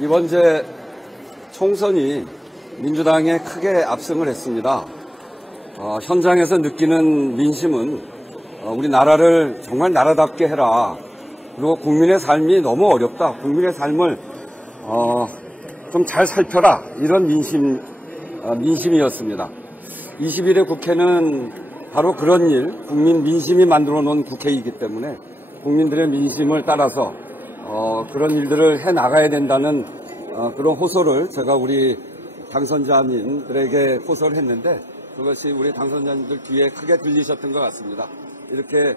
이번 제 총선이 민주당에 크게 압승을 했습니다. 현장에서 느끼는 민심은 우리 나라를 정말 나라답게 해라. 그리고 국민의 삶이 너무 어렵다. 국민의 삶을 좀 잘 살펴라. 이런 민심이었습니다. 21회 국회는 바로 그런 일, 국민 민심이 만들어 놓은 국회이기 때문에 국민들의 민심을 따라서 그런 일들을 해 나가야 된다는 그런 호소를 제가 우리 당선자님들에게 호소를 했는데 그것이 우리 당선자님들 귀에 크게 들리셨던 것 같습니다. 이렇게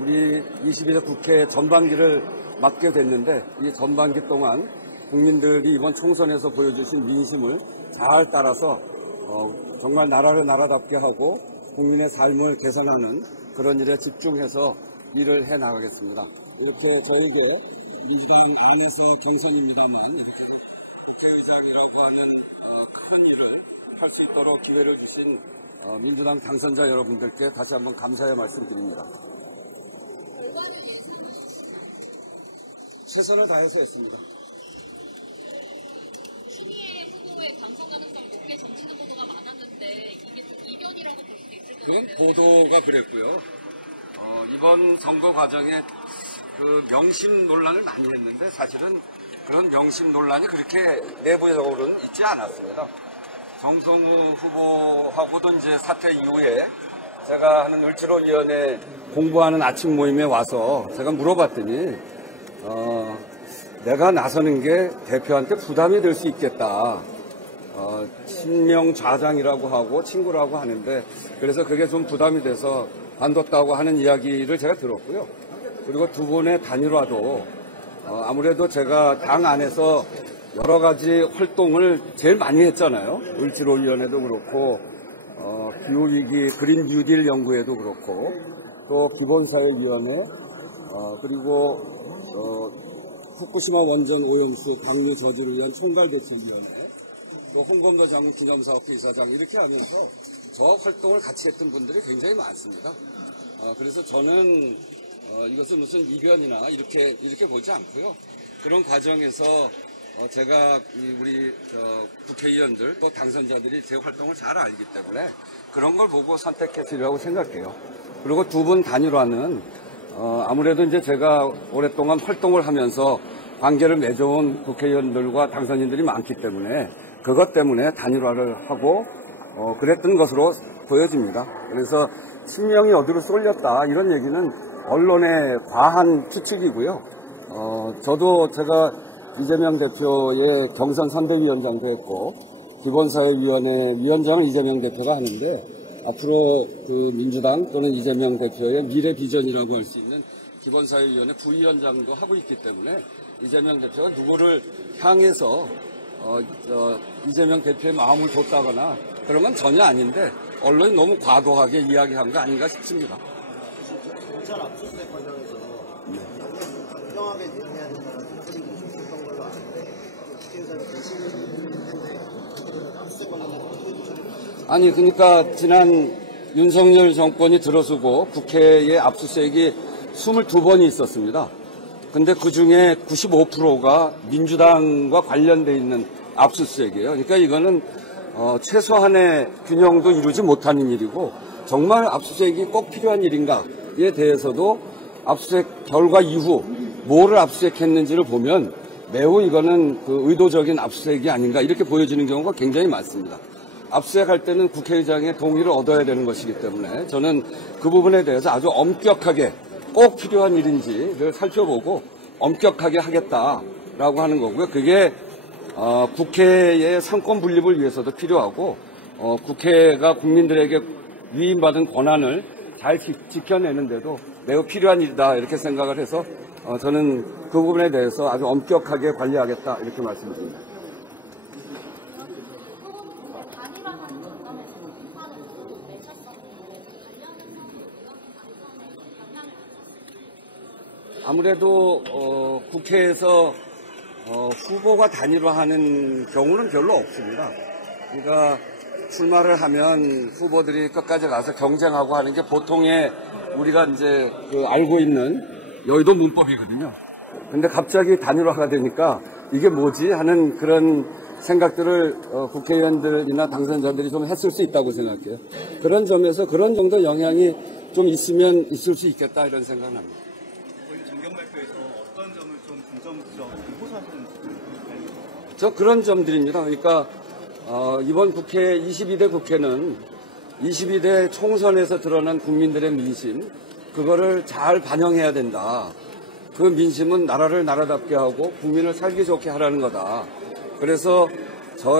우리 21대 국회 전반기를 맡게 됐는데 이 전반기 동안 국민들이 이번 총선에서 보여주신 민심을 잘 따라서 정말 나라를 나라답게 하고 국민의 삶을 개선하는 그런 일에 집중해서 일을 해 나가겠습니다. 이렇게 저에게 민주당 안에서 경선입니다만 이렇게 국회의장이라고 하는 큰 일을 할 수 있도록 기회를 주신 민주당 당선자 여러분들께 다시 한번 감사의 말씀드립니다. 최선을 다해서 했습니다. 추미애 후보의 당선 가능성 높게 점치는 보도가 많았는데 이게 좀 이변이라고 볼 수도 있을 것 같아요. 그건 보도가 그랬고요. 이번 선거 과정에 그 명심 논란을 많이 했는데 사실은 그런 명심 논란이 그렇게 내부적으로는 있지 않았습니다. 정성우 후보하고도 이제 사퇴 이후에 제가 하는 을지로위원회 공부하는 아침 모임에 와서 제가 물어봤더니 내가 나서는 게 대표한테 부담이 될 수 있겠다. 친명 좌장이라고 하고 친구라고 하는데 그래서 그게 좀 부담이 돼서 관뒀다고 하는 이야기를 제가 들었고요. 그리고 두 분의 단일화도 아무래도 제가 당 안에서 여러 가지 활동을 제일 많이 했잖아요. 을지로위원회도 그렇고 기후위기 그린 뉴딜 연구회도 그렇고 또 기본사회위원회 그리고 후쿠시마 원전 오염수 방류 저지를 위한 총괄대책위원회 또 홍범도 장군 기념사업회 이사장 이렇게 하면서 저 활동을 같이 했던 분들이 굉장히 많습니다. 그래서 저는 이것은 무슨 이변이나 이렇게 보지 않고요. 그런 과정에서 제가 우리 국회의원들 또 당선자들이 제 활동을 잘 알기 때문에 그런 걸 보고 선택했으리라고 생각해요. 그리고 두 분 단일화는 아무래도 이제 제가 오랫동안 활동을 하면서 관계를 맺어온 국회의원들과 당선인들이 많기 때문에 그것 때문에 단일화를 하고 그랬던 것으로 보여집니다. 그래서 친명이 어디로 쏠렸다 이런 얘기는 언론의 과한 추측이고요. 저도 제가 이재명 대표의 경선 선대위원장도 했고 기본사회위원회 위원장을 이재명 대표가 하는데 앞으로 그 민주당 또는 이재명 대표의 미래 비전이라고 할 수 있는 기본사회위원회 부위원장도 하고 있기 때문에 이재명 대표가 누구를 향해서 이재명 대표의 마음을 줬다거나 그런 건 전혀 아닌데 언론이 너무 과도하게 이야기한 거 아닌가 싶습니다. 검찰 압수수색 과정에서 부정하게 대응해야 된다는 소리가 있었던 걸로 아는데 국회의장이 대신을 했는데 압수수색 관련해서 어떻게 보셨나요? 아니 그러니까 지난 윤석열 정권이 들어서고 국회에 압수수색이 22번이 있었습니다. 근데 그중에 95%가 민주당과 관련돼 있는 압수수색이에요. 그러니까 이거는 최소한의 균형도 이루지 못하는 일이고 정말 압수수색이 꼭 필요한 일인가에 대해서도 압수수색 결과 이후 뭐를 압수수색했는지를 보면 매우 이거는 그 의도적인 압수수색이 아닌가 이렇게 보여지는 경우가 굉장히 많습니다. 압수수색할 때는 국회의장의 동의를 얻어야 되는 것이기 때문에 저는 그 부분에 대해서 아주 엄격하게 꼭 필요한 일인지를 살펴보고 엄격하게 하겠다라고 하는 거고요. 그게 국회의 상권 분립을 위해서도 필요하고 국회가 국민들에게 위임받은 권한을 잘 지켜내는데도 매우 필요한 일이다 이렇게 생각을 해서 저는 그 부분에 대해서 아주 엄격하게 관리하겠다 이렇게 말씀드립니다. 아무래도 국회에서 후보가 단일화하는 경우는 별로 없습니다. 그러니까 출마를 하면 후보들이 끝까지 가서 경쟁하고 하는 게 보통의 우리가 이제 알고 있는 여의도 문법이거든요. 근데 갑자기 단일화가 되니까 이게 뭐지 하는 그런 생각들을 국회의원들이나 당선자들이 좀 했을 수 있다고 생각해요. 그런 점에서 그런 정도 영향이 좀 있으면 있을 수 있겠다 이런 생각은 합니다. 오늘 정경 발표에서 어떤 점을 좀 중점적으로 호소하시는 저 그런 점들입니다. 그러니까 이번 국회 22대 국회는 22대 총선에서 드러난 국민들의 민심 그거를 잘 반영해야 된다. 그 민심은 나라를 나라답게 하고 국민을 살기 좋게 하라는 거다. 그래서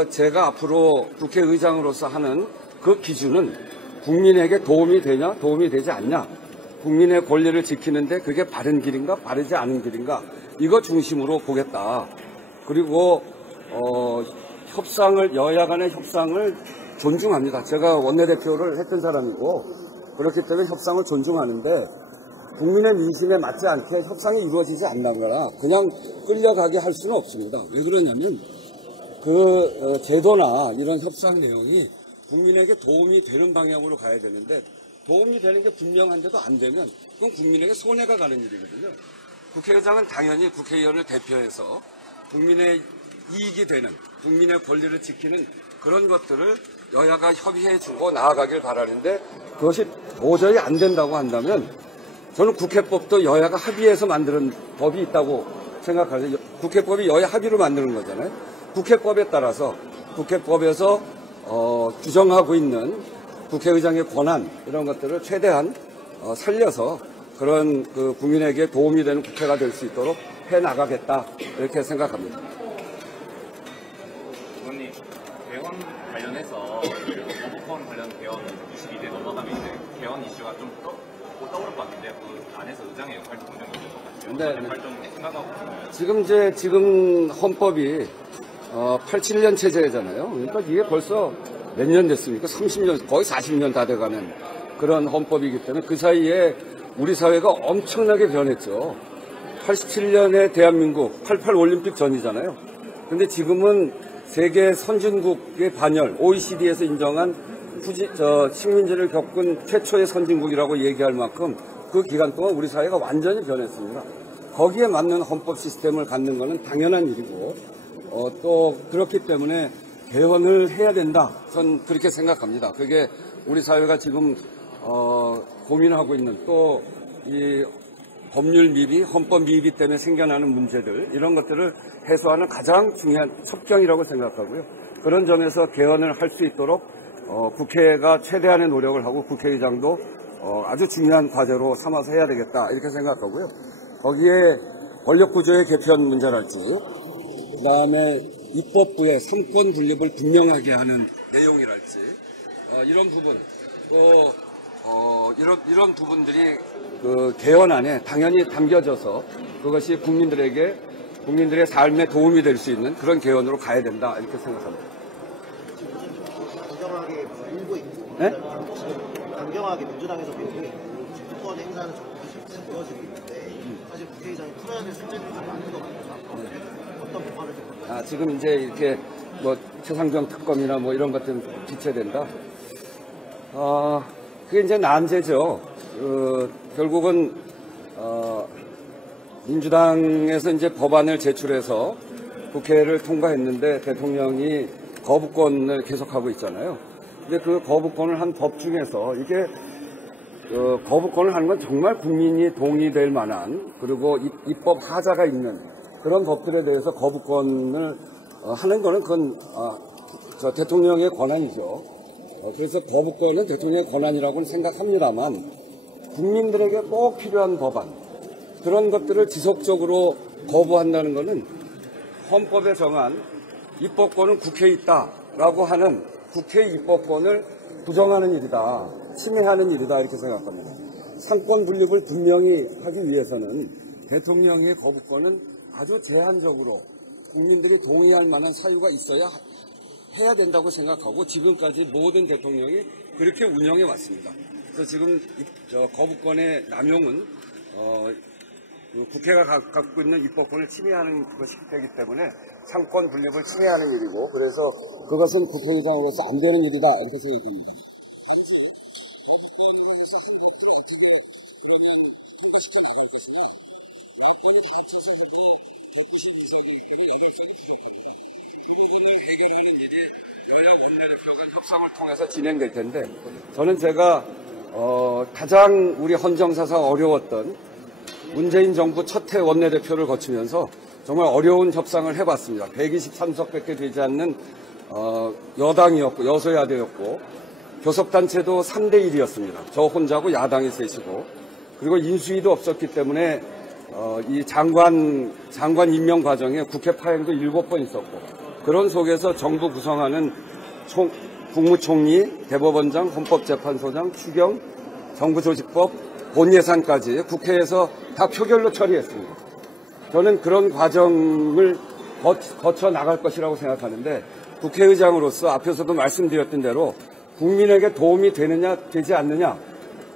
제가 앞으로 국회의장으로서 하는 그 기준은 국민에게 도움이 되냐 도움이 되지 않냐, 국민의 권리를 지키는데 그게 바른 길인가 바르지 않은 길인가, 이거 중심으로 보겠다. 그리고 여야 간의 협상을 존중합니다. 제가 원내대표를 했던 사람이고 그렇기 때문에 협상을 존중하는데 국민의 민심에 맞지 않게 협상이 이루어지지 않는거나 그냥 끌려가게 할 수는 없습니다. 왜 그러냐면 그 제도나 이런 협상 내용이 국민에게 도움이 되는 방향으로 가야 되는데 도움이 되는 게 분명한데도 안 되면 그건 국민에게 손해가 가는 일이거든요. 국회의장은 당연히 국회의원을 대표해서 국민의 이익이 되는, 국민의 권리를 지키는 그런 것들을 여야가 협의해주고 나아가길 바라는데 그것이 도저히 안 된다고 한다면 저는 국회법도 여야가 합의해서 만드는 법이 있다고 생각하죠. 국회법이 여야 합의로 만드는 거잖아요. 국회법에 따라서 국회법에서 규정하고 있는 국회의장의 권한 이런 것들을 최대한 살려서 그런 그 국민에게 도움이 되는 국회가 될 수 있도록 해나가겠다 이렇게 생각합니다. 의원님, 개헌 관련해서 거부권 관련 개헌 22대 넘어가면 이제 개헌 이슈가 좀 떠오를 것 같은데 그 안에서 의장의 역할도 굉장히 있을 것 같아요. 네. 역할 좀 생각하고 지금 지금 헌법이 87년 체제잖아요. 그러니까 이게 벌써 몇 년 됐습니까? 30년, 거의 40년 다 돼가는 그런 헌법이기 때문에 그 사이에 우리 사회가 엄청나게 변했죠. 87년에 대한민국 88 올림픽 전이잖아요. 근데 지금은 세계 선진국의 반열, OECD에서 인정한 식민지를 겪은 최초의 선진국이라고 얘기할 만큼 그 기간 동안 우리 사회가 완전히 변했습니다. 거기에 맞는 헌법 시스템을 갖는 것은 당연한 일이고 또 그렇기 때문에 개헌을 해야 된다. 전 그렇게 생각합니다. 그게 우리 사회가 지금 고민하고 있는 또 이 법률 미비, 헌법 미비 때문에 생겨나는 문제들 이런 것들을 해소하는 가장 중요한 첩경이라고 생각하고요. 그런 점에서 개헌을 할 수 있도록 국회가 최대한의 노력을 하고 국회의장도 아주 중요한 과제로 삼아서 해야 되겠다 이렇게 생각하고요. 거기에 권력구조의 개편 문제랄지 그다음에 입법부의 삼권 분립을 분명하게 하는 내용이랄지 이런 부분 또 이런 부분들이 그 개헌안에 당연히 담겨져서 그것이 국민들의 삶에 도움이 될 수 있는 그런 개헌으로 가야 된다 이렇게 생각합니다. 강경하게 밀고 있고 네? 지금 강경하게 민주당에서 밀고 있고 주권 행사는 적극적으로 이루어지고 있는데 사실 국회의장이 풀어야 될 숙제들이 많은 것 같아요. 어떤 법안을 좀 지금 이제 이렇게 뭐 최상병 특검이나 뭐 이런 것들 기체된다. 그게 이제 난제죠. 결국은 민주당에서 이제 법안을 제출해서 국회를 통과했는데 대통령이 거부권을 계속하고 있잖아요. 근데 그 거부권을 한 법 중에서 이게 거부권을 하는 건 정말 국민이 동의될 만한 그리고 입법 하자가 있는 그런 법들에 대해서 거부권을 하는 거는 그건 대통령의 권한이죠. 그래서 거부권은 대통령의 권한이라고는 생각합니다만 국민들에게 꼭 필요한 법안 그런 것들을 지속적으로 거부한다는 것은 헌법에 정한 입법권은 국회에 있다라고 하는 국회 입법권을 부정하는 일이다, 침해하는 일이다 이렇게 생각합니다. 상권 분립을 분명히 하기 위해서는 대통령의 거부권은 아주 제한적으로 국민들이 동의할 만한 사유가 있어야 해야 된다고 생각하고 지금까지 모든 대통령이 그렇게 운영해 왔습니다. 그래서 지금 거부권의 남용은 국회가 갖고 있는 입법권을 침해하는 것이 되기 때문에 상권 분립을 침해하는 일이고 그래서 그것은 국회의장으로서 안 되는 일이다 이렇게 생각합니다. 단지 거부권을 행사한 것들을 어떻게 그러면 통과시켜 나갈 것인가 야권이 합쳐서 192석이 8석이 부족합니다. 그 부분을 해결하는 일이 여야 원내대표 간 협상을 통해서 진행될 텐데, 저는 제가 가장 우리 헌정사상 어려웠던 문재인 정부 첫 해 원내대표를 거치면서 정말 어려운 협상을 해봤습니다. 123석밖에 되지 않는 여당이었고 여소야대였고 교섭단체도 3대1이었습니다. 저 혼자고 야당이 셋이고, 그리고 인수위도 없었기 때문에 이 장관 임명 과정에 국회 파행도 7번 있었고, 그런 속에서 정부 구성하는 국무총리, 대법원장, 헌법재판소장, 추경, 정부조직법, 본예산까지 국회에서 다 표결로 처리했습니다. 저는 그런 과정을 거쳐 나갈 것이라고 생각하는데, 국회의장으로서 앞에서도 말씀드렸던 대로 국민에게 도움이 되느냐 되지 않느냐,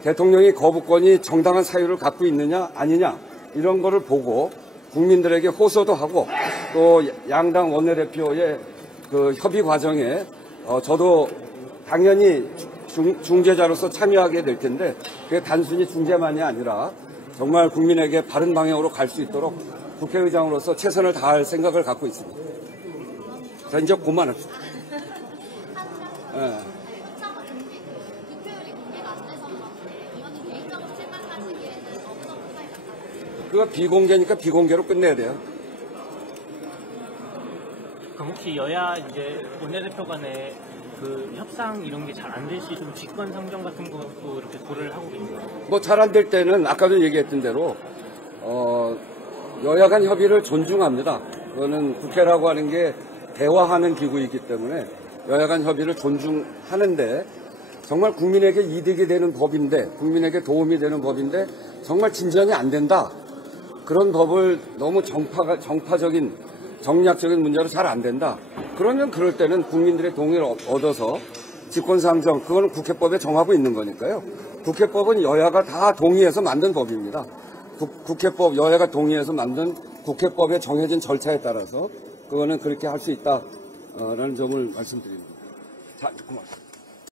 대통령이 거부권이 정당한 사유를 갖고 있느냐 아니냐, 이런 거를 보고 국민들에게 호소도 하고, 또 양당 원내대표의 그 협의 과정에 저도 당연히 중재자로서 참여하게 될 텐데, 그게 단순히 중재만이 아니라 정말 국민에게 바른 방향으로 갈 수 있도록 국회의장으로서 최선을 다할 생각을 갖고 있습니다. 자, 이제 그만합시다. 네. 그거 비공개니까 비공개로 끝내야 돼요. 그럼 혹시 여야 이제 원내대표 간에 그 협상 이런 게 잘 안 될 시 좀 직권상정 같은 것도 이렇게 고려를 하고 계신가요? 뭐 잘 안 될 때는 아까도 얘기했던 대로 여야 간 협의를 존중합니다. 그거는 국회라고 하는 게 대화하는 기구이기 때문에 여야 간 협의를 존중하는데, 정말 국민에게 이득이 되는 법인데, 국민에게 도움이 되는 법인데 정말 진전이 안 된다, 그런 법을 너무 정파적인 정략적인 문제로 잘 안 된다, 그러면 그럴 때는 국민들의 동의를 얻어서 직권상정, 그거는 국회법에 정하고 있는 거니까요. 국회법은 여야가 다 동의해서 만든 법입니다. 국회법, 여야가 동의해서 만든 국회법에 정해진 절차에 따라서 그거는 그렇게 할 수 있다라는 점을 말씀드립니다. 자, 고맙습니다.